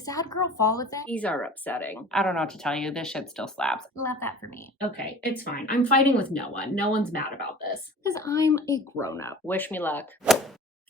Is sad girl fall a thing? These are upsetting. I don't know what to tell you. This shit still slaps. Love that for me. Okay, it's fine. I'm fighting with no one. No one's mad about this. Because I'm a grown-up. Wish me luck.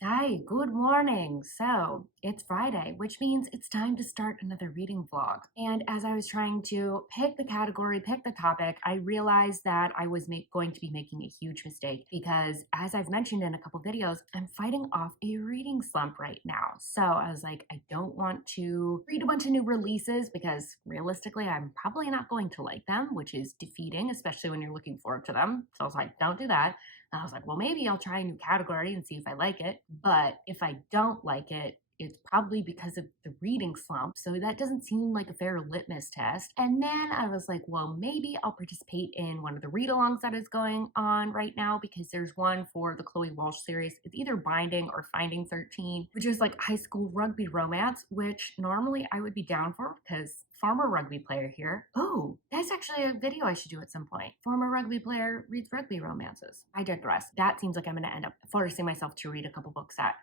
Hi, good morning. So it's Friday, which means it's time to start another reading vlog. And as I was trying to pick the category, pick the topic, I realized that I was going to be making a huge mistake because, as I've mentioned in a couple videos, I'm fighting off a reading slump right now. So I was like, I don't want to read a bunch of new releases because realistically, I'm probably not going to like them, which is defeating, especially when you're looking forward to them. So I was like, don't do that. I was like, well, maybe I'll try a new category and see if I like it. But if I don't like it, it's probably because of the reading slump. So that doesn't seem like a fair litmus test. And then I was like, well, maybe I'll participate in one of the read-alongs that is going on right now because there's one for the Chloe Walsh series. It's either Binding or Finding 13, which is like high school rugby romance, which normally I would be down for because former rugby player here. Oh, that's actually a video I should do at some point. Former rugby player reads rugby romances. I digress. That seems like I'm going to end up forcing myself to read a couple books that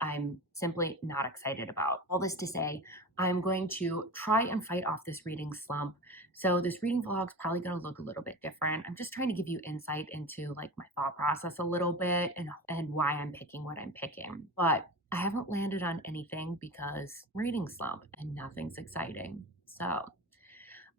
I'm simply not excited about. All this to say, I'm going to try and fight off this reading slump. So this reading vlog's probably going to look a little bit different. I'm just trying to give you insight into like my thought process a little bit and why I'm picking what I'm picking. But I haven't landed on anything because reading slump and nothing's exciting. So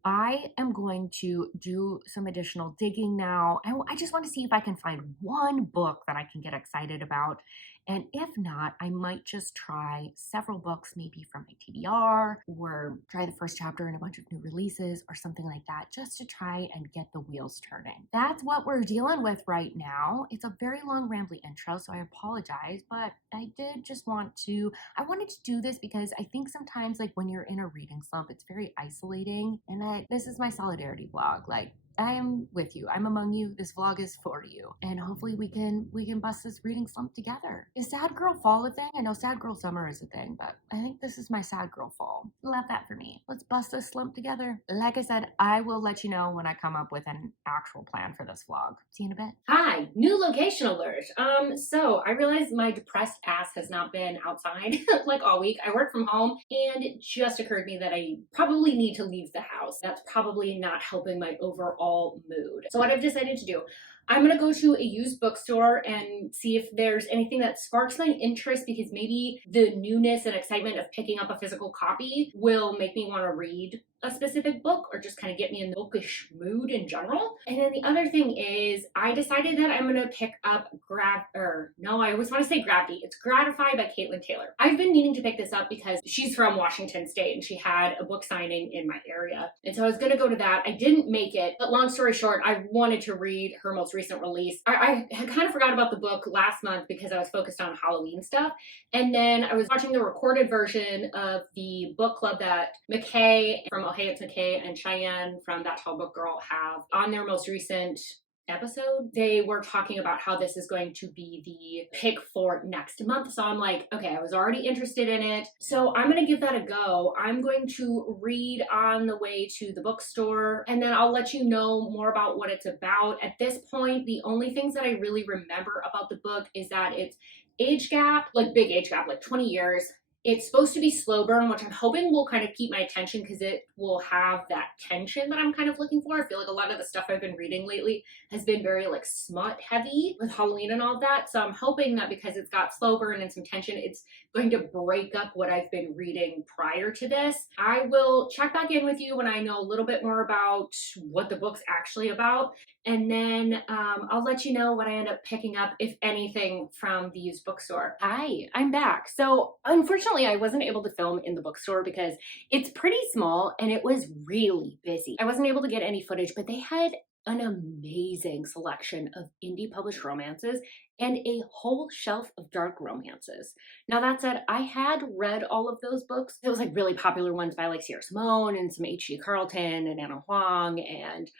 I am going to do some additional digging now. I just want to see if I can find one book that I can get excited about. And if not, I might just try several books, maybe from my TBR, or try the first chapter in a bunch of new releases or something like that, just to try and get the wheels turning. That's what we're dealing with right now. It's a very long, rambly intro, so I apologize, but I wanted to do this because I think sometimes, like, when you're in a reading slump, it's very isolating, and this is my solidarity vlog. Like, I am with you. I'm among you. This vlog is for you. And hopefully we can bust this reading slump together. Is sad girl fall a thing? I know sad girl summer is a thing, but I think this is my sad girl fall. Love that for me. Let's bust this slump together. Like I said, I will let you know when I come up with an actual plan for this vlog. See you in a bit. Hi, new location alert. So I realized my depressed ass has not been outside like all week. I work from home and it just occurred to me that I probably need to leave the house. That's probably not helping my overall mood. So what I've decided to do, I'm gonna go to a used bookstore and see if there's anything that sparks my interest because maybe the newness and excitement of picking up a physical copy will make me want to read a specific book or just kind of get me in the bookish mood in general. And then the other thing is I decided that I'm gonna pick up I always want to say Gravity. It's Gratify by Katelynn Taylor. I've been meaning to pick this up because she's from Washington State and she had a book signing in my area. And so I was gonna go to that. I didn't make it, but long story short, I wanted to read her most recent release. I had kind of forgot about the book last month because I was focused on Halloween stuff. And then I was watching the recorded version of the book club that McKay from Hey It's McKay and Shen from That Tall Book Girl have on their most recent episode. They were talking about how this is going to be the pick for next month. So I'm like, okay, I was already interested in it. So I'm going to give that a go. I'm going to read on the way to the bookstore and then I'll let you know more about what it's about. At this point, the only things that I really remember about the book is that it's age gap, like big age gap, like 20 years. It's supposed to be slow burn, which I'm hoping will kind of keep my attention because it will have that tension that I'm kind of looking for. I feel like a lot of the stuff I've been reading lately has been very like smut heavy with Halloween and all that. So I'm hoping that because it's got slow burn and some tension, it's going to break up what I've been reading prior to this. I will check back in with you when I know a little bit more about what the book's actually about. And then I'll let you know what I end up picking up, if anything, from the used bookstore. Hi, I'm back. So unfortunately, I wasn't able to film in the bookstore because it's pretty small and it was really busy. I wasn't able to get any footage, but they had an amazing selection of indie published romances and a whole shelf of dark romances. Now that said, I had read all of those books. It was like really popular ones by like Sierra Simone and some H.G. Carlton and Anna Huang and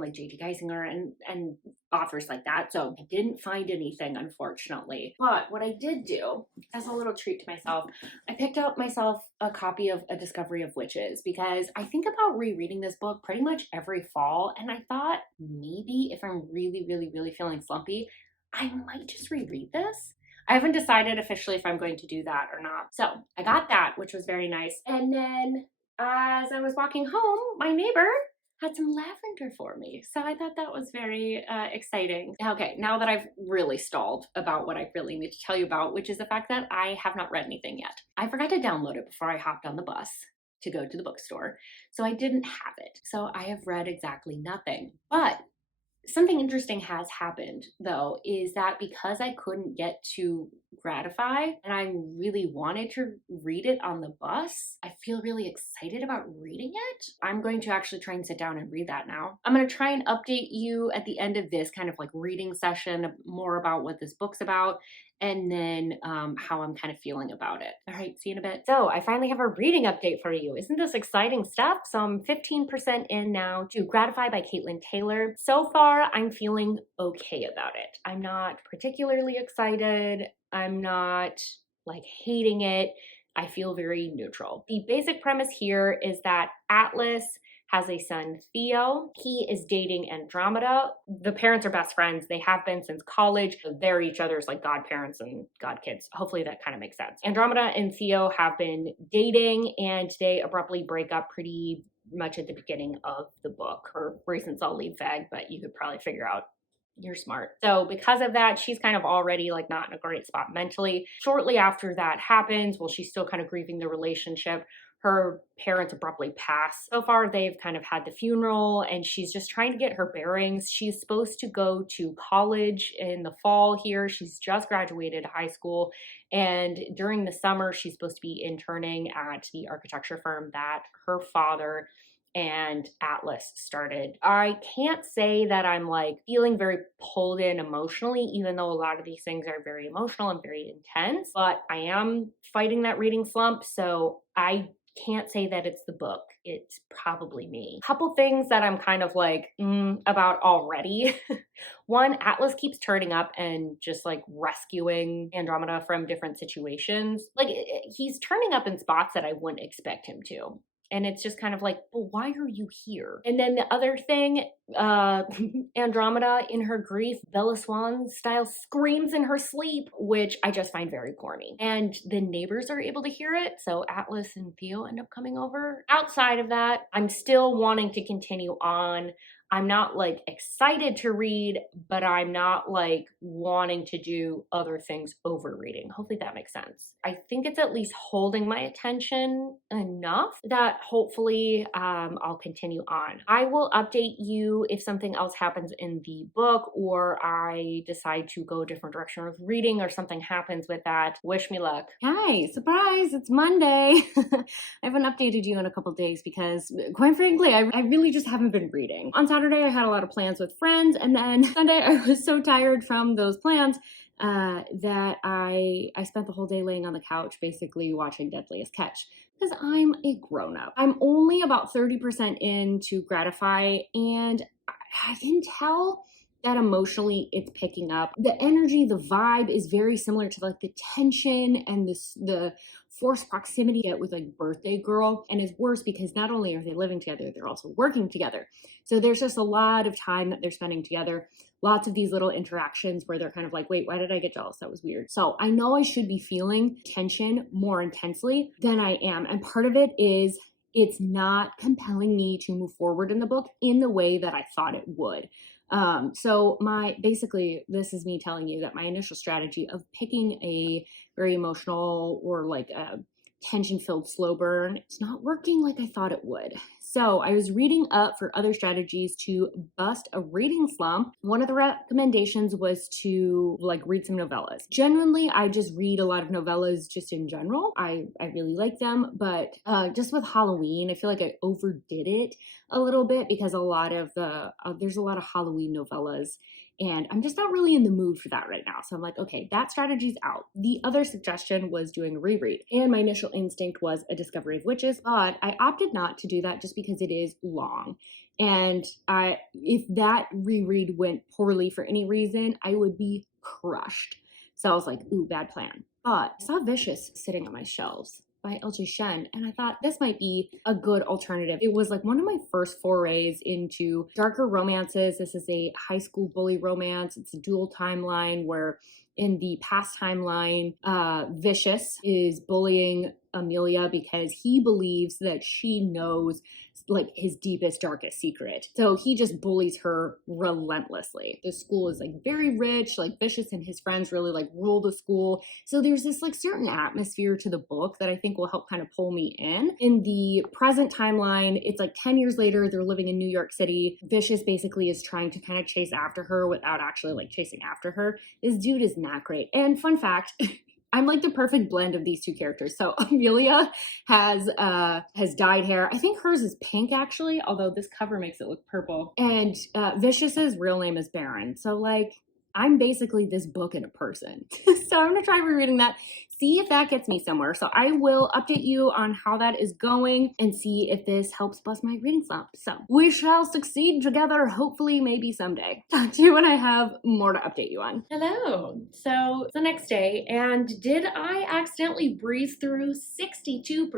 like J.T. Geisinger and authors like that. So I didn't find anything, unfortunately. But what I did do, as a little treat to myself, I picked up myself a copy of A Discovery of Witches because I think about rereading this book pretty much every fall. And I thought maybe if I'm really, really, really feeling slumpy, I might just reread this. I haven't decided officially if I'm going to do that or not. So I got that, which was very nice. And then as I was walking home, my neighbor had some lavender for me. So I thought that was very exciting. Okay, now that I've really stalled about what I really need to tell you about, which is the fact that I have not read anything yet. I forgot to download it before I hopped on the bus to go to the bookstore. So I didn't have it. So I have read exactly nothing. But something interesting has happened though, is that because I couldn't get to Gratify and I really wanted to read it on the bus, I feel really excited about reading it. I'm going to actually try and sit down and read that now. I'm going to try and update you at the end of this kind of like reading session more about what this book's about, and then how I'm kind of feeling about it. All right, see you in a bit. So I finally have a reading update for you. Isn't this exciting stuff? So I'm 15% in now to Gratify by Katelynn Taylor. So far, I'm feeling okay about it. I'm not particularly excited. I'm not like hating it. I feel very neutral. The basic premise here is that Atlas has a son, Theo. He is dating Andromeda. The parents are best friends. They have been since college. They're each other's like godparents and godkids. Hopefully that kind of makes sense. Andromeda and Theo have been dating and they abruptly break up pretty much at the beginning of the book. For reasons I'll leave vague, but you could probably figure out. You're smart. So because of that, she's kind of already like not in a great spot mentally. Shortly after that happens, well, she's still kind of grieving the relationship. Her parents abruptly pass. So far, they've kind of had the funeral and she's just trying to get her bearings. She's supposed to go to college in the fall here. She's just graduated high school. And during the summer, she's supposed to be interning at the architecture firm that her father and Atlas started. I can't say that I'm like feeling very pulled in emotionally, even though a lot of these things are very emotional and very intense, but I am fighting that reading slump. So I can't say that it's the book. It's probably me. Couple things that I'm kind of like about already. One, Atlas keeps turning up and just like rescuing Andromeda from different situations. Like he's turning up in spots that I wouldn't expect him to. And it's just kind of like, well, why are you here? And then the other thing, Andromeda in her grief, Bella Swan style screams in her sleep, which I just find very corny. And the neighbors are able to hear it. So Atlas and Theo end up coming over. Outside of that, I'm still wanting to continue on. I'm not like excited to read, but I'm not like wanting to do other things over reading. Hopefully that makes sense. I think it's at least holding my attention enough that hopefully I'll continue on. I will update you if something else happens in the book or I decide to go a different direction with reading or something happens with that. Wish me luck. Hi, surprise, it's Monday. I haven't updated you in a couple days because quite frankly, I really just haven't been reading. On Saturday, I had a lot of plans with friends, and then Sunday, I was so tired from those plans that I spent the whole day laying on the couch, basically watching Deadliest Catch, because I'm a grown-up. I'm only about 30% into Gratify, and I can tell that emotionally it's picking up. The energy, the vibe is very similar to like the tension and the forced proximity with like Birthday Girl. And it's worse because not only are they living together, they're also working together. So there's just a lot of time that they're spending together. Lots of these little interactions where they're kind of like, wait, why did I get jealous? That was weird. So I know I should be feeling tension more intensely than I am. And part of it is it's not compelling me to move forward in the book in the way that I thought it would. So basically this is me telling you that my initial strategy of picking a very emotional or like a tension-filled slow burn, it's not working like I thought it would. So I was reading up for other strategies to bust a reading slump. One of the recommendations was to like read some novellas. Generally, I just read a lot of novellas just in general. I really like them, but just with Halloween, I feel like I overdid it a little bit because a lot of there's a lot of Halloween novellas and I'm just not really in the mood for that right now. So I'm like, okay, that strategy's out. The other suggestion was doing a reread. And my initial instinct was A Discovery of Witches, but I opted not to do that just because it is long. And if that reread went poorly for any reason, I would be crushed. So I was like, ooh, bad plan. But I saw Vicious sitting on my shelves. by LJ Shen, and I thought this might be a good alternative. It was like one of my first forays into darker romances. This is a high school bully romance. It's a dual timeline where in the past timeline, Vicious is bullying Amelia because he believes that she knows like his deepest, darkest secret. So he just bullies her relentlessly. The school is like very rich, like Vicious and his friends really like rule the school. So there's this like certain atmosphere to the book that I think will help kind of pull me in. In the present timeline, it's like 10 years later, they're living in New York City. Vicious basically is trying to kind of chase after her without actually like chasing after her. This dude is not great. And fun fact, I'm like the perfect blend of these two characters. So Amelia has dyed hair. I think hers is pink actually, although this cover makes it look purple. And Vicious's real name is Baron. So like I'm basically this book in a person. So I'm gonna try rereading that, see if that gets me somewhere. So I will update you on how that is going and see if this helps bust my reading slump. So we shall succeed together, hopefully, maybe someday. Talk to you when I have more to update you on. Hello. So it's the next day, and did I accidentally breeze through 62%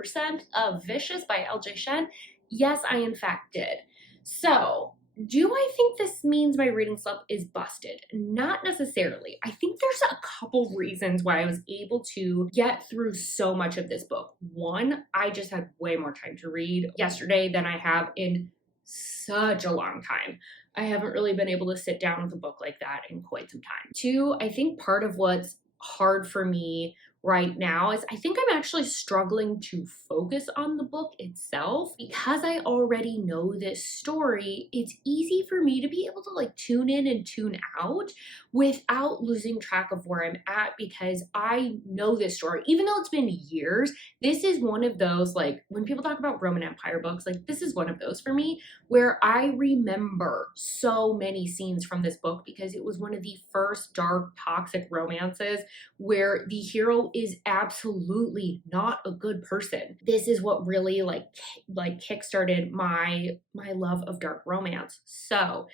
of Vicious by LJ Shen? Yes, I in fact did. So do I think this means my reading slump is busted? Not necessarily. I think there's a couple reasons why I was able to get through so much of this book. One, I just had way more time to read yesterday than I have in such a long time. I haven't really been able to sit down with a book like that in quite some time. Two, I think part of what's hard for me right now is I think I'm actually struggling to focus on the book itself. Because I already know this story, it's easy for me to be able to like tune in and tune out without losing track of where I'm at, because I know this story. Even though it's been years, this is one of those, like when people talk about Roman Empire books, like this is one of those for me where I remember so many scenes from this book because it was one of the first dark, toxic romances where the hero is absolutely not a good person. This is what really like kickstarted my love of dark romance. So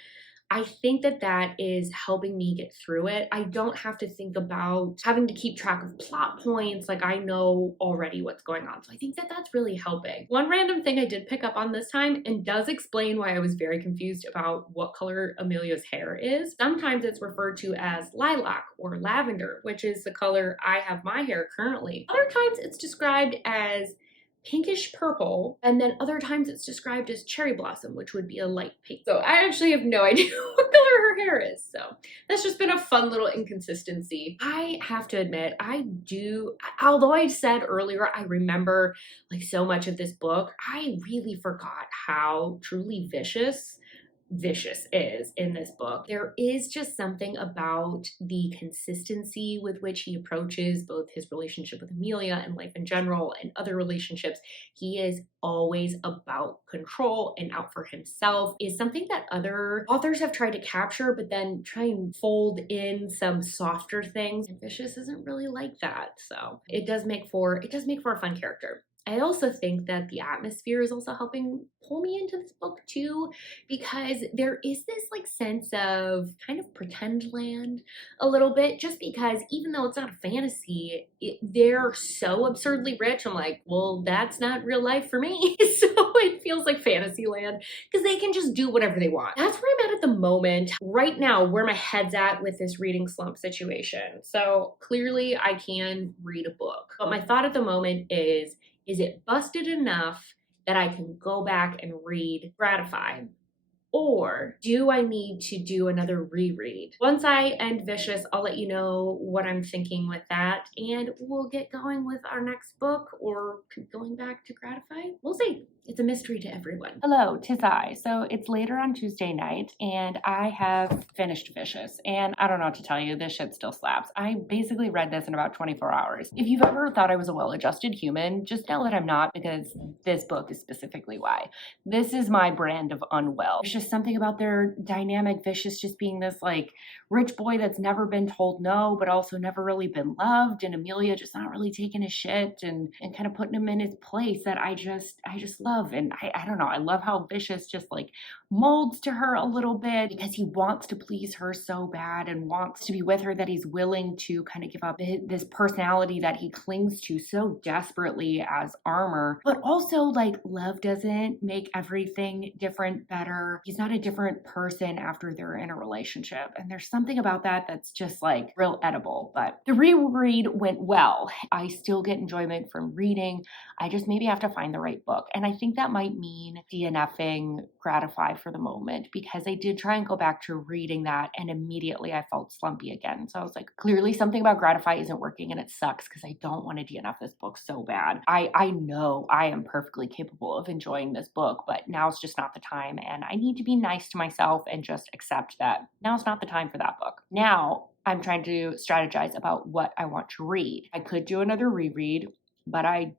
I think that is helping me get through it. I don't have to think about having to keep track of plot points. Like I know already what's going on. So I think that's really helping. One random thing I did pick up on this time and does explain why I was very confused about what color Amelia's hair is. Sometimes it's referred to as lilac or lavender, which is the color I have my hair currently. Other times it's described as pinkish purple, and then other times it's described as cherry blossom, which would be a light pink. So I actually have no idea what color her hair is. So that's just been a fun little inconsistency. I have to admit, although I said earlier I remember like so much of this book, I really forgot how truly vicious is in this book. There is just something about the consistency with which he approaches both his relationship with Amelia and life in general and other relationships. He is always about control and out for himself, is something that other authors have tried to capture, but then try and fold in some softer things. And Vicious isn't really like that. So it does make for a fun character. I also think that the atmosphere is also helping pull me into this book too, because there is this like sense of kind of pretend land a little bit, just because even though it's not a fantasy, they're so absurdly rich. I'm like, well, that's not real life for me. So it feels like fantasy land because they can just do whatever they want. That's where I'm at the moment right now, where my head's at with this reading slump situation. So clearly I can read a book, but my thought at the moment is it busted enough that I can go back and read Gratify? Or do I need to do another reread? Once I end Vicious, I'll let you know what I'm thinking with that, and we'll get going with our next book or going back to Gratify. We'll see. It's a mystery to everyone. Hello, 'tis I. So it's later on Tuesday night, and I have finished Vicious, and I don't know what to tell you, this shit still slaps. I basically read this in about 24 hours. If you've ever thought I was a well-adjusted human, just know that I'm not, because this book is specifically why. This is my brand of unwell. There's just something about their dynamic, Vicious just being this like rich boy that's never been told no, but also never really been loved, and Amelia just not really taking his shit and kind of putting him in his place, that I just love. love. And I don't know, I love how Vicious just like molds to her a little bit because he wants to please her so bad and wants to be with her that he's willing to kind of give up this personality that he clings to so desperately as armor. But also, like, love doesn't make everything different better. He's not a different person after they're in a relationship. And there's something about that that's just like real edible. But the reread went well. I still get enjoyment from reading. I just maybe have to find the right book. And I think that might mean DNFing Gratify for the moment, because I did try and go back to reading that and immediately I felt slumpy again. So I was like, clearly something about Gratify isn't working and it sucks because I don't want to DNF this book so bad. I know I am perfectly capable of enjoying this book, but now it's just not the time. And I need to be nice to myself and just accept that now's not the time for that book. Now I'm trying to strategize about what I want to read. I could do another reread, but I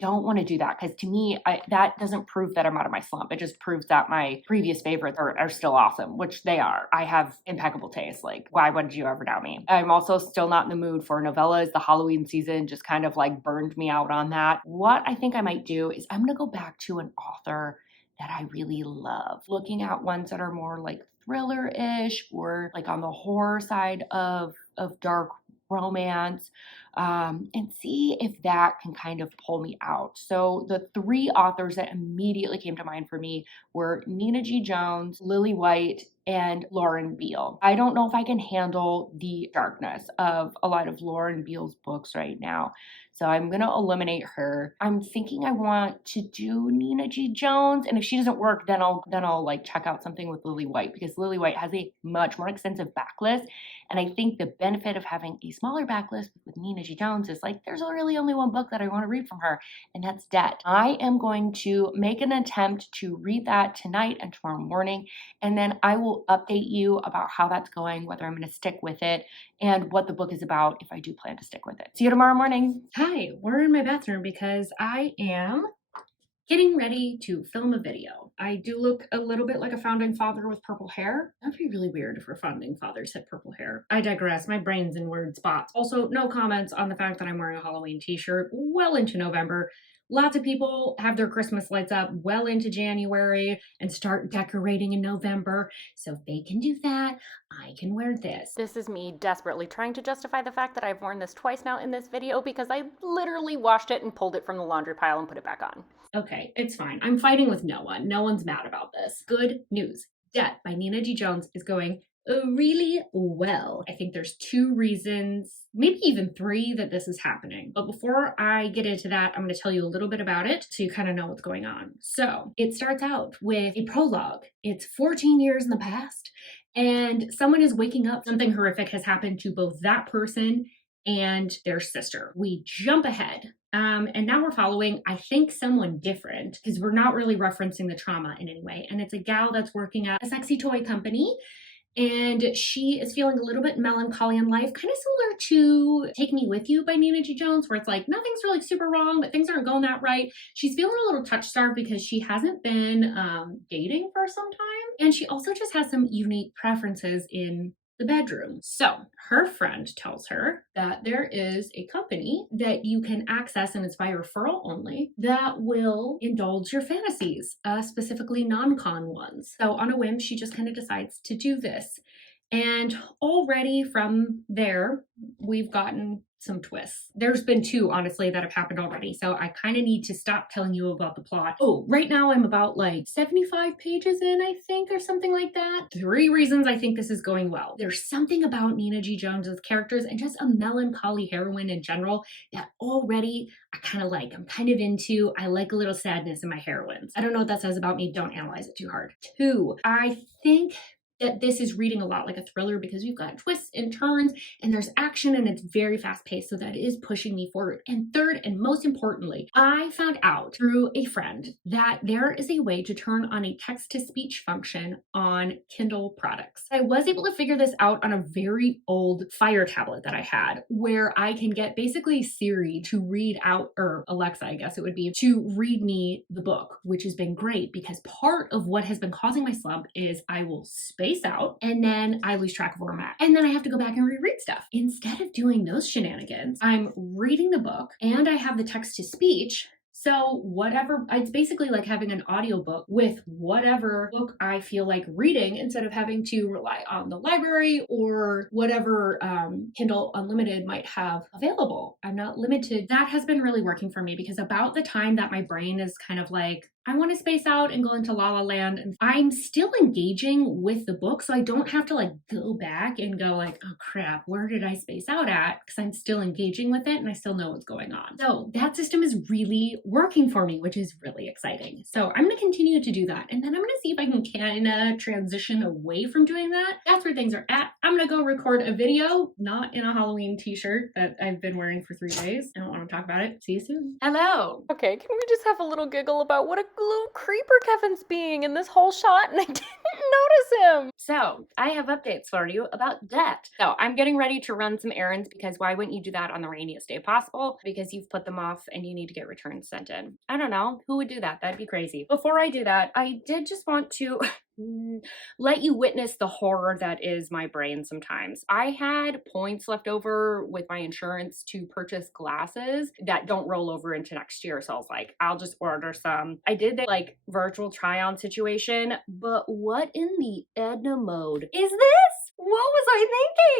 don't want to do that because to me, that doesn't prove that I'm out of my slump. It just proves that my previous favorites are still awesome, which they are. I have impeccable taste. Like, why would you ever doubt me? I'm also still not in the mood for novellas. The Halloween season just kind of like burned me out on that. What I think I might do is I'm going to go back to an author that I really love, looking at ones that are more like thriller-ish or like on the horror side of dark romance, and see if that can kind of pull me out. So the three authors that immediately came to mind for me were Nina G. Jones, Lily White, and Lauren Beale. I don't know if I can handle the darkness of a lot of Lauren Beale's books right now. So I'm going to eliminate her. I'm thinking I want to do Nina G. Jones. And if she doesn't work, then I'll like check out something with Lily White, because Lily White has a much more extensive backlist. And I think the benefit of having a smaller backlist with Nina G. Jones is like, there's really only one book that I want to read from her, and that's Debt. I am going to make an attempt to read that tonight and tomorrow morning. And then I will update you about how that's going, whether I'm going to stick with it, and what the book is about if I do plan to stick with it. See you tomorrow morning. Hi, we're in my bathroom because I am getting ready to film a video. I do look a little bit like a founding father with purple hair. That'd be really weird if our founding fathers had purple hair. I digress, my brain's in weird spots. Also, no comments on the fact that I'm wearing a Halloween t-shirt well into November. Lots of people have their Christmas lights up well into January and start decorating in November. So if they can do that, I can wear this. This is me desperately trying to justify the fact that I've worn this twice now in this video because I literally washed it and pulled it from the laundry pile and put it back on. Okay, it's fine. I'm fighting with no one. No one's mad about this. Good news. Debt by Nina G. Jones is going really well. I think there's 2 reasons, maybe even 3, that this is happening. But before I get into that, I'm going to tell you a little bit about it so you kind of know what's going on. So it starts out with a prologue. It's 14 years in the past, and someone is waking up. Something horrific has happened to both that person and their sister. We jump ahead. And now we're following, I think, someone different, because we're not really referencing the trauma in any way. And it's a gal that's working at a sexy toy company. And she is feeling a little bit melancholy in life, kind of similar to Take Me With You by Nina G. Jones, where it's like nothing's really super wrong, but things aren't going that right. She's feeling a little touch-starved because she hasn't been dating for some time. And she also just has some unique preferences in the bedroom. So her friend tells her that there is a company that you can access, and it's by referral only, that will indulge your fantasies, specifically non-con ones. So on a whim, she just kind of decides to do this. And already from there, we've gotten some twists. There's been 2, honestly, that have happened already. So I kind of need to stop telling you about the plot. Oh, right now I'm about like 75 pages in, I think, or something like that. 3 reasons I think this is going well. There's something about Nina G. Jones's characters and just a melancholy heroine in general that already I kind of like. I'm kind of into. I like a little sadness in my heroines. I don't know what that says about me. Don't analyze it too hard. 2, I think that this is reading a lot like a thriller because we've got twists and turns and there's action and it's very fast paced. So that is pushing me forward. And 3rd, and most importantly, I found out through a friend that there is a way to turn on a text to speech function on Kindle products. I was able to figure this out on a very old Fire tablet that I had, where I can get basically Siri to read out, or Alexa, I guess it would be, to read me the book, which has been great because part of what has been causing my slump is I will space out and then I lose track of where I'm at. And then I have to go back and reread stuff. Instead of doing those shenanigans, I'm reading the book and I have the text to speech. So whatever, it's basically like having an audiobook with whatever book I feel like reading instead of having to rely on the library or whatever Kindle Unlimited might have available. I'm not limited. That has been really working for me because about the time that my brain is kind of like, I want to space out and go into La La Land, and I'm still engaging with the book, so I don't have to like go back and go like, oh crap, where did I space out at? Because I'm still engaging with it and I still know what's going on. So that system is really working for me, which is really exciting. So I'm going to continue to do that, and then I'm going to see if I can kind of transition away from doing that. That's where things are at. I'm going to go record a video, not in a Halloween t-shirt that I've been wearing for 3 days. I don't want to talk about it. See you soon. Hello. Okay, can we just have a little giggle about what a little creeper Kevin's being in this whole shot, and I didn't notice him? So I have updates for you about debt. So I'm getting ready to run some errands because why wouldn't you do that on the rainiest day possible? Because you've put them off and you need to get returns sent in. I don't know. Who would do that? That'd be crazy. Before I do that, I did just want to let you witness the horror that is my brain sometimes. I had points left over with my insurance to purchase glasses that don't roll over into next year. So I was like, I'll just order some. I did the like virtual try on situation, but what in the Edna mode is this? What was I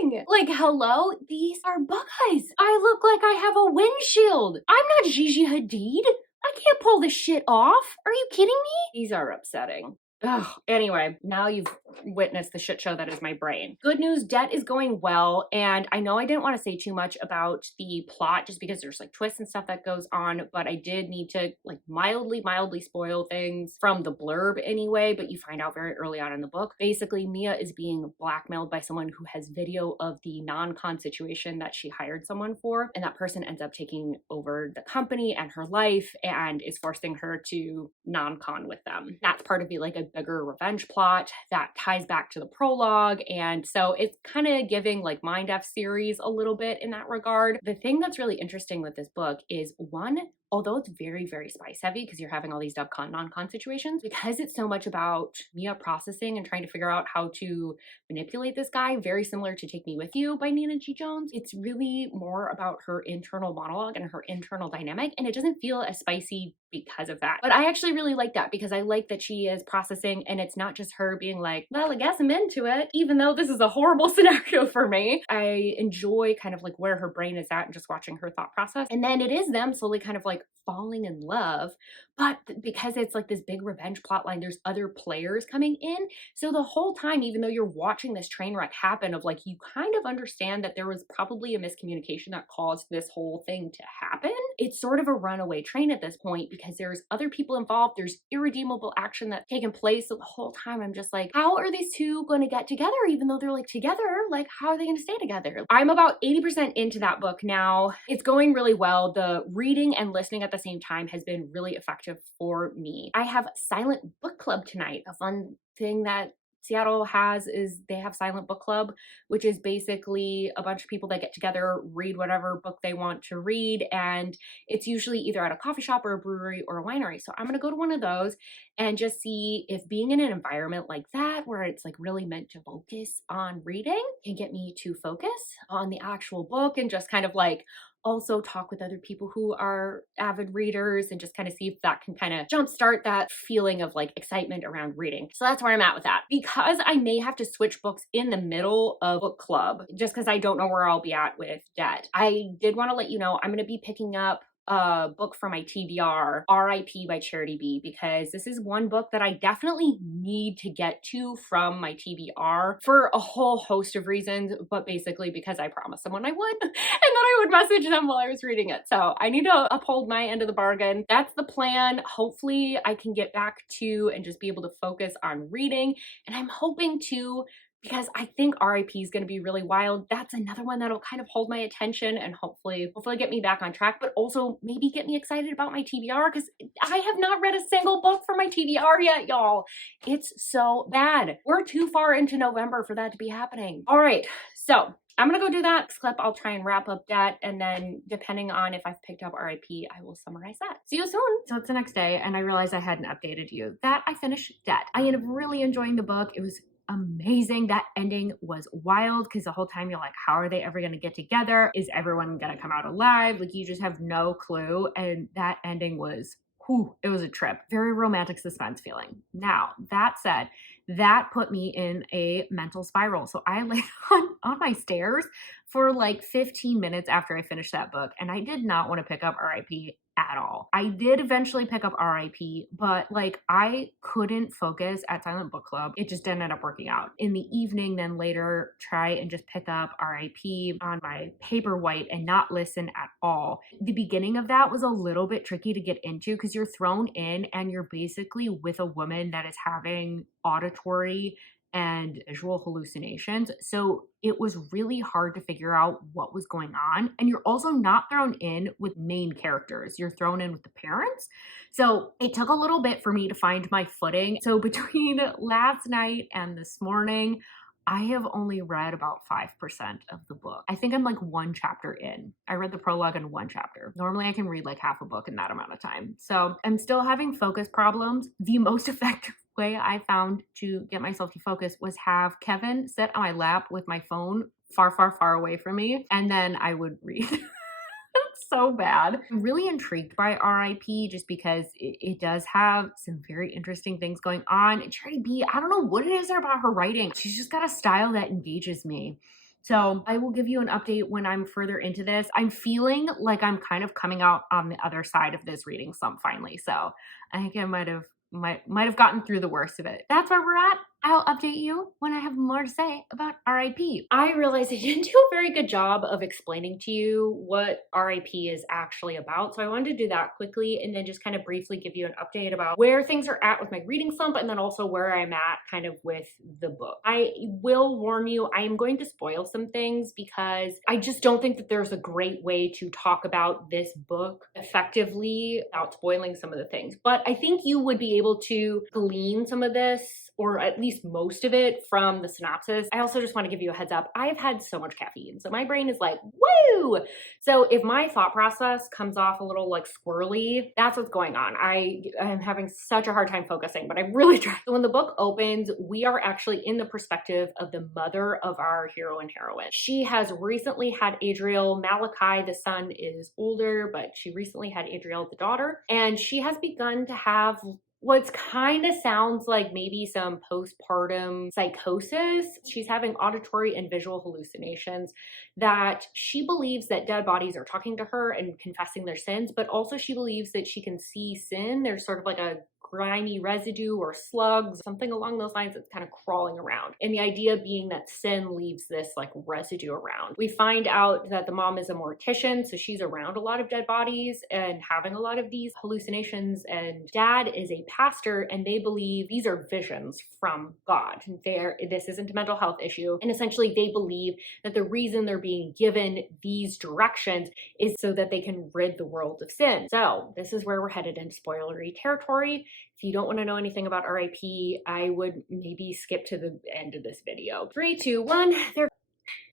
thinking? Like, hello? These are Buckeyes. I look like I have a windshield. I'm not Gigi Hadid. I can't pull this shit off. Are you kidding me? These are upsetting. Ugh. Anyway, now you've witnessed the shit show that is my brain. Good news, debt is going well, and I know I didn't want to say too much about the plot just because there's like twists and stuff that goes on, but I did need to like mildly spoil things from the blurb anyway, but you find out very early on in the book. Basically, Mia is being blackmailed by someone who has video of the non-con situation that she hired someone for, and that person ends up taking over the company and her life and is forcing her to non-con with them. That's part of the like a bigger revenge plot that ties back to the prologue, and so it's kind of giving like Mind F series a little bit in that regard. The thing that's really interesting with this book is one, although it's very spice heavy because you're having all these dub-con, non-con situations, because it's so much about Mia processing and trying to figure out how to manipulate this guy, very similar to Take Me With You by Nina G. Jones. It's really more about her internal monologue and her internal dynamic, and it doesn't feel as spicy because of that. But I actually really like that because I like that she is processing and it's not just her being like, well, I guess I'm into it, even though this is a horrible scenario for me. I enjoy kind of like where her brain is at and just watching her thought process. And then it is them slowly kind of like falling in love, but because it's like this big revenge plot line, there's other players coming in. So the whole time, even though you're watching this train wreck happen, of like, you kind of understand that there was probably a miscommunication that caused this whole thing to happen. It's sort of a runaway train at this point because there's other people involved. There's irredeemable action that's taken place. So the whole time I'm just like, how are these two going to get together? Even though they're like together, like how are they going to stay together? I'm about 80% into that book now. It's going really well. The reading and listening at the same time has been really effective for me. I have silent book club tonight. A fun thing that Seattle has is they have silent book club, which is basically a bunch of people that get together, read whatever book they want to read, and it's usually either at a coffee shop or a brewery or a winery. So I'm gonna go to one of those and just see if being in an environment like that, where it's like really meant to focus on reading, can get me to focus on the actual book and just kind of like also talk with other people who are avid readers and just kind of see if that can kind of jumpstart that feeling of like excitement around reading. So that's where I'm at with that. Because I may have to switch books in the middle of book club, just because I don't know where I'll be at with debt, I did want to let you know I'm going to be picking up a book for my TBR, RIP by Charity B, because this is one book that I definitely need to get to from my TBR for a whole host of reasons, but basically because I promised someone I would, and then I would message them while I was reading it. So I need to uphold my end of the bargain. That's the plan. Hopefully I can get back to and just be able to focus on reading, and I'm hoping to, because I think RIP is going to be really wild. That's another one that'll kind of hold my attention and hopefully get me back on track, but also maybe get me excited about my TBR, because I have not read a single book for my TBR yet, y'all. It's so bad. We're too far into November for that to be happening. All right, so I'm gonna go do that. Next clip, I'll try and wrap up debt, and then depending on if I've picked up RIP, I will summarize that. See you soon. So it's the next day, and I realized I hadn't updated you that I finished debt. I ended up really enjoying the book. It was amazing. That ending was wild because the whole time you're like, how are they ever going to get together? Is everyone going to come out alive? Like, you just have no clue. And that ending was, whew, it was a trip. Very romantic suspense feeling. Now, that said, that put me in a mental spiral. So I laid on my stairs for like 15 minutes after I finished that book, and I did not want to pick up RIP at all. I did eventually pick up RIP, but like I couldn't focus at Silent Book Club. It just didn't end up working out. In the evening, then later, try and just pick up RIP on my Paperwhite and not listen at all. The beginning of that was a little bit tricky to get into because you're thrown in and you're basically with a woman that is having auditory and visual hallucinations. So it was really hard to figure out what was going on. And you're also not thrown in with main characters, you're thrown in with the parents. So it took a little bit for me to find my footing. So between last night and this morning, I have only read about 5% of the book. I think I'm like one chapter in. I read the prologue in one chapter. Normally I can read like half a book in that amount of time. So I'm still having focus problems. The most effective way I found to get myself to focus was have Kevin sit on my lap with my phone far, far, far away from me, and then I would read. That's so bad. I'm really intrigued by RIP just because it does have some very interesting things going on. And Charity B, I don't know what it is about her writing. She's just got a style that engages me. So I will give you an update when I'm further into this. I'm feeling like I'm kind of coming out on the other side of this reading slump finally. So I think I might have gotten through the worst of it. That's where we're at. I'll update you when I have more to say about RIP. I realized I didn't do a very good job of explaining to you what RIP is actually about. So I wanted to do that quickly and then just kind of briefly give you an update about where things are at with my reading slump and then also where I'm at kind of with the book. I will warn you, I am going to spoil some things because I just don't think that there's a great way to talk about this book effectively without spoiling some of the things. But I think you would be able to glean some of this, or at least most of it, from the synopsis. I also just want to give you a heads up. I have had so much caffeine, so my brain is like, woo! So if my thought process comes off a little like squirrely, that's what's going on. I am having such a hard time focusing, but I'm really trying. So when the book opens, we are actually in the perspective of the mother of our hero and heroine. She has recently had Adriel. Malachi, the son, is older, but she recently had Adriel, the daughter, and she has begun to have what kind of sounds like maybe some postpartum psychosis. She's having auditory and visual hallucinations that she believes that dead bodies are talking to her and confessing their sins, but also she believes that she can see sin. There's sort of like a grimy residue or slugs, something along those lines that's kind of crawling around. And the idea being that sin leaves this like residue around. We find out that the mom is a mortician, so she's around a lot of dead bodies and having a lot of these hallucinations. And dad is a pastor, and they believe these are visions from God. This isn't a mental health issue. And essentially they believe that the reason they're being given these directions is so that they can rid the world of sin. So this is where we're headed into spoilery territory. If you don't want to know anything about RIP, I would maybe skip to the end of this video. 3, 2, 1, they're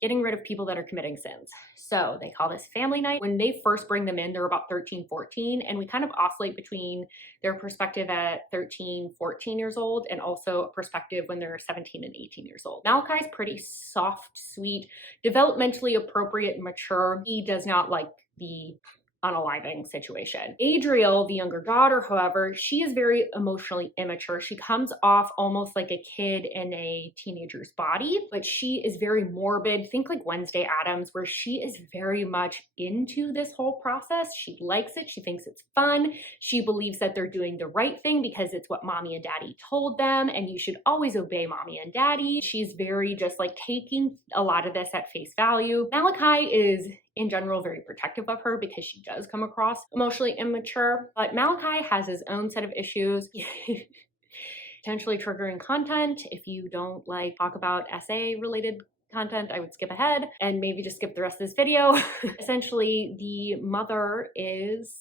getting rid of people that are committing sins. So they call this family night. When they first bring them in, they're about 13, 14, and we kind of oscillate between their perspective at 13, 14 years old and also a perspective when they're 17 and 18 years old. Malachi's pretty soft, sweet, developmentally appropriate and mature. He does not like the unaliving situation. Adriel, the younger daughter, however, she is very emotionally immature. She comes off almost like a kid in a teenager's body, but she is very morbid. Think like Wednesday Addams, where she is very much into this whole process. She likes it. She thinks it's fun. She believes that they're doing the right thing because it's what mommy and daddy told them, and you should always obey mommy and daddy. She's very just like taking a lot of this at face value. Malachi is in general very protective of her because she does come across emotionally immature, but Malachi has his own set of issues. Potentially triggering content. If you don't like talk about essay related content, I would skip ahead and maybe just skip the rest of this video. Essentially, the mother is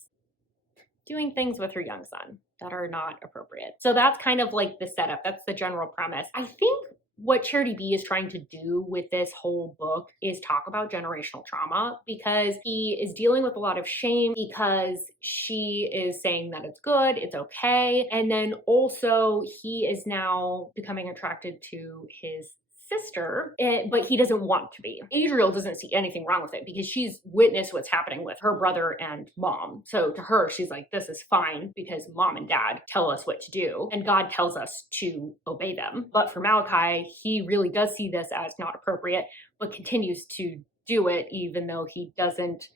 doing things with her young son that are not appropriate. So that's kind of like the setup. That's the general premise. I think what Charity B is trying to do with this whole book is talk about generational trauma, because he is dealing with a lot of shame because she is saying that it's good, it's okay. And then also he is now becoming attracted to his sister, but he doesn't want to be. Adriel doesn't see anything wrong with it because she's witnessed what's happening with her brother and mom. So to her, she's like, this is fine because mom and dad tell us what to do and God tells us to obey them. But for Malachi, he really does see this as not appropriate, but continues to do it even though he doesn't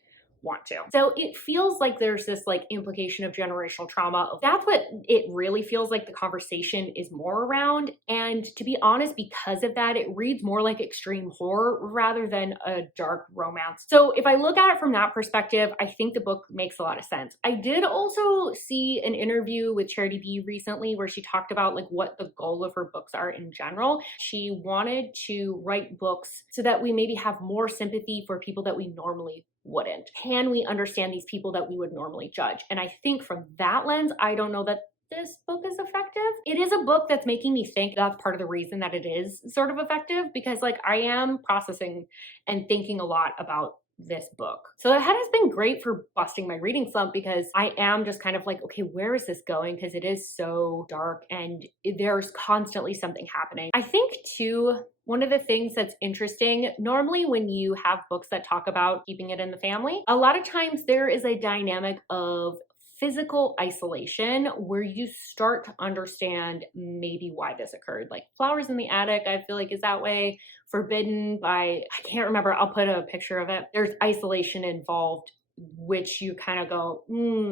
want to. So it feels like there's this like implication of generational trauma. That's what it really feels like the conversation is more around. And to be honest, because of that, it reads more like extreme horror rather than a dark romance. So if I look at it from that perspective, I think the book makes a lot of sense. I did also see an interview with Charity B recently where she talked about like what the goal of her books are in general. She wanted to write books so that we maybe have more sympathy for people that we normally wouldn't. Can we understand these people that we would normally judge? And I think from that lens, I don't know that this book is effective. It is a book that's making me think. That's part of the reason that it is sort of effective, because like I am processing and thinking a lot about this book. So that has been great for busting my reading slump, because I am just kind of like, okay, where is this going? Because it is so dark and there's constantly something happening. I think too, one of the things that's interesting, normally when you have books that talk about keeping it in the family, a lot of times there is a dynamic of physical isolation where you start to understand maybe why this occurred. Like Flowers in the Attic, I feel like is that way. Forbidden by, I can't remember, I'll put a picture of it. There's isolation involved, which you kind of go,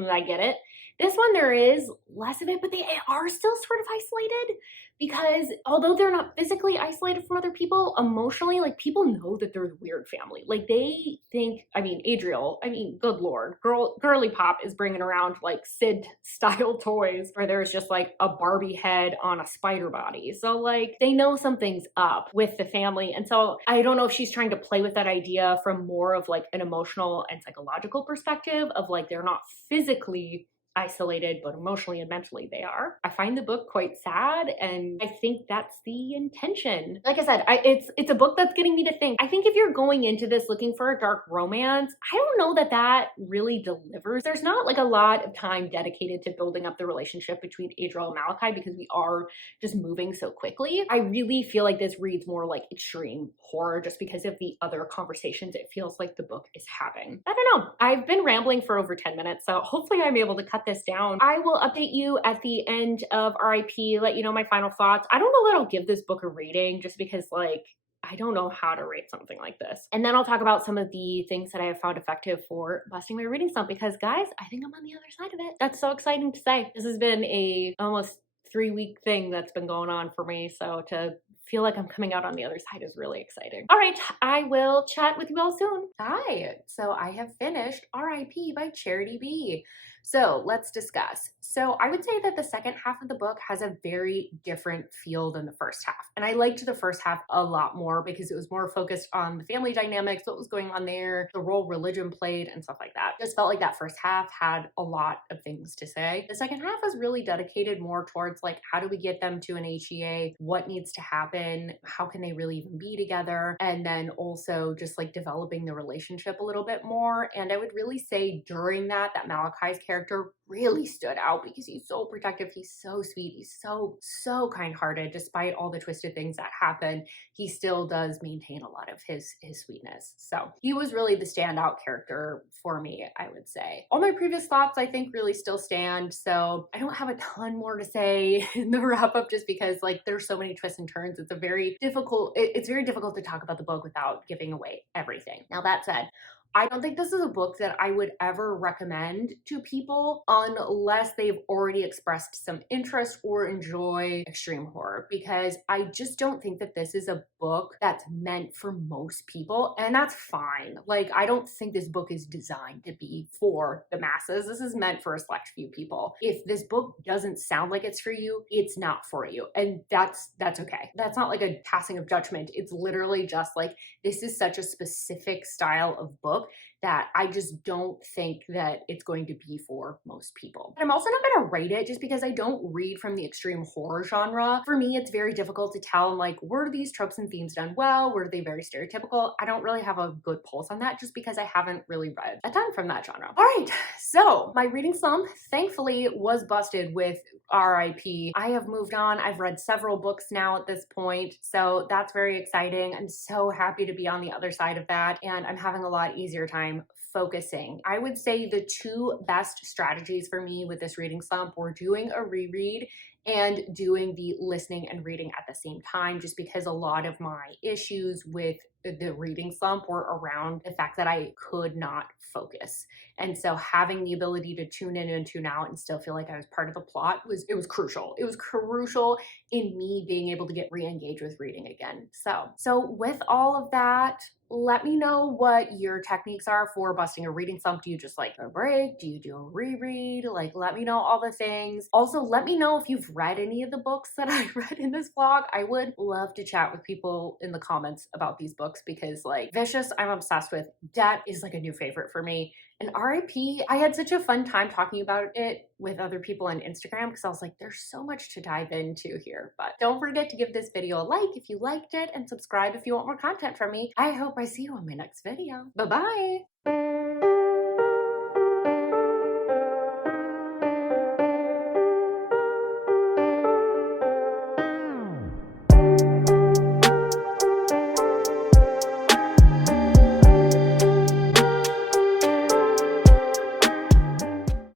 I get it. This one, there is less of it, but they are still sort of isolated, because although they're not physically isolated from other people, emotionally, like people know that they're the weird family. Like they think, Adriel, good Lord, Girly Pop is bringing around like Sid style toys where there's just like a Barbie head on a spider body. So like they know something's up with the family. And so I don't know if she's trying to play with that idea from more of like an emotional and psychological perspective of like they're not physically isolated, but emotionally and mentally they are. I find the book quite sad, and I think that's the intention. Like I said, it's a book that's getting me to think. I think if you're going into this looking for a dark romance, I don't know that that really delivers. There's not like a lot of time dedicated to building up the relationship between Adriel and Malachi because we are just moving so quickly. I really feel like this reads more like extreme horror just because of the other conversations it feels like the book is having. I don't know. I've been rambling for over 10 minutes, so hopefully I'm able to cut this down. I will update you at the end of RIP, let you know my final thoughts. I don't know that I'll give this book a rating just because like I don't know how to rate something like this. And then I'll talk about some of the things that I have found effective for busting my reading slump, because guys, I think I'm on the other side of it. That's so exciting to say. This has been a almost 3-week thing that's been going on for me, so to feel like I'm coming out on the other side is really exciting. All right, I will chat with you all soon. Hi, so I have finished RIP by Charity B. So let's discuss. So I would say that the second half of the book has a very different feel than the first half. And I liked the first half a lot more because it was more focused on the family dynamics, what was going on there, the role religion played and stuff like that. Just felt like that first half had a lot of things to say. The second half was really dedicated more towards like, how do we get them to an HEA? What needs to happen? How can they really even be together? And then also just like developing the relationship a little bit more. And I would really say during that Malachi's character really stood out because he's so protective, he's so sweet, he's so kind-hearted. Despite all the twisted things that happen, he still does maintain a lot of his sweetness. So he was really the standout character for me, I would say. All my previous thoughts I think really still stand, so I don't have a ton more to say in the wrap-up just because like there's so many twists and turns. It's very difficult to talk about the book without giving away everything. Now that said, I don't think this is a book that I would ever recommend to people unless they've already expressed some interest or enjoy extreme horror, because I just don't think that this is a book that's meant for most people, and that's fine. Like, I don't think this book is designed to be for the masses. This is meant for a select few people. If this book doesn't sound like it's for you, it's not for you, and that's okay. That's not like a passing of judgment. It's literally just like, this is such a specific style of book that I just don't think that it's going to be for most people. But I'm also not going to rate it just because I don't read from the extreme horror genre. For me, it's very difficult to tell, like, were these tropes and themes done well? Were they very stereotypical? I don't really have a good pulse on that just because I haven't really read a ton from that genre. All right, so my reading slump thankfully was busted with RIP. I have moved on. I've read several books now at this point, so that's very exciting. I'm so happy to be on the other side of that, and I'm having a lot easier time focusing. I would say the two best strategies for me with this reading slump were doing a reread and doing the listening and reading at the same time, just because a lot of my issues with the reading slump were around the fact that I could not focus. And so having the ability to tune in and tune out and still feel like I was part of the plot was crucial. It was crucial in me being able to get re-engaged with reading again. So with all of that, let me know what your techniques are for busting a reading slump. Do you just like a break? Do you do a reread? Like, let me know all the things. Also, let me know if you've read any of the books that I read in this vlog. I would love to chat with people in the comments about these books because, like, Vicious, I'm obsessed with. Debt is like a new favorite for me. And RIP, I had such a fun time talking about it with other people on Instagram because I was like, there's so much to dive into here. But don't forget to give this video a like if you liked it and subscribe if you want more content from me. I hope I see you on my next video. Bye-bye.